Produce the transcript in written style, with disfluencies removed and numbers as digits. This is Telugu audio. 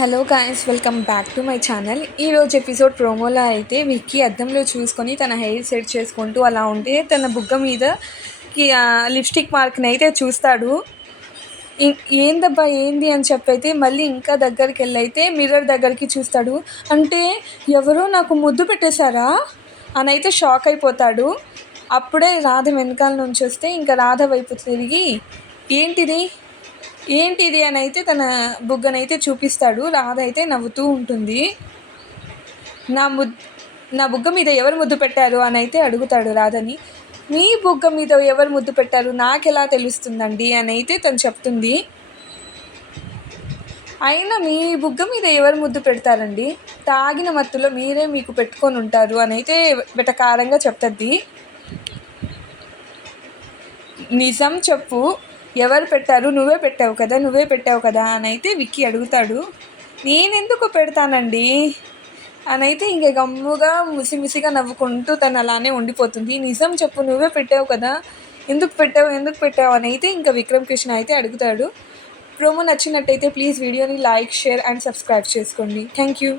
Hello guys, welcome back to my channel. ఈరోజు ఎపిసోడ్ ప్రోమోలో అయితే విక్కీ అద్దంలో చూసుకొని తన హెయిర్ సెట్ చేసుకుంటూ అలా ఉంటే తన బుగ్గ మీద లిప్స్టిక్ మార్క్ని అయితే చూస్తాడు. ఏందబ్బా ఏంది అని చెప్పైతే మళ్ళీ ఇంకా దగ్గరికి వెళ్ళైతే మిర్రర్ దగ్గరికి చూస్తాడు. అంటే ఎవరో నాకు ముద్దు పెట్టేశారా అని అయితే షాక్ అయిపోతాడు. అప్పుడే రాధ వెనకాల నుంచి వస్తే ఇంకా రాధ వైపు తిరిగి ఏంటిది అని అయితే తన బుగ్గనైతే చూపిస్తాడు. రాధ అయితే నవ్వుతూ ఉంటుంది. నా నా బుగ్గ మీద ఎవరు ముద్దు పెట్టారు అని అయితే అడుగుతాడు రాధని. మీ బుగ్గ మీద ఎవరు ముద్దు పెట్టారు నాకెలా తెలుస్తుందండి అని అయితే తను చెప్తుంది. అయినా మీ బుగ్గ మీద ఎవరు ముద్దు పెడతారండి, తాగిన మత్తులో మీరే మీకు పెట్టుకొని ఉంటారు అని అయితే వెటకారంగా చెప్తుంది. నిజం చెప్పు, ఎవరు పెట్టారు, నువ్వే పెట్టావు కదా అని అయితే విక్కీ అడుగుతాడు. నేనెందుకు పెడతానండి అని అయితే ఇంక గమ్ముగా ముసిముసిగా నవ్వుకుంటూ తను అలానే ఉండిపోతుంది. నిజం చెప్పు, నువ్వే పెట్టావు కదా, ఎందుకు పెట్టావు అని అయితే ఇంకా విక్రమ్ కృష్ణ అయితే అడుగుతాడు. ప్రోమో నచ్చినట్టయితే ప్లీజ్ వీడియోని లైక్, షేర్ అండ్ సబ్స్క్రైబ్ చేసుకోండి. Thank you.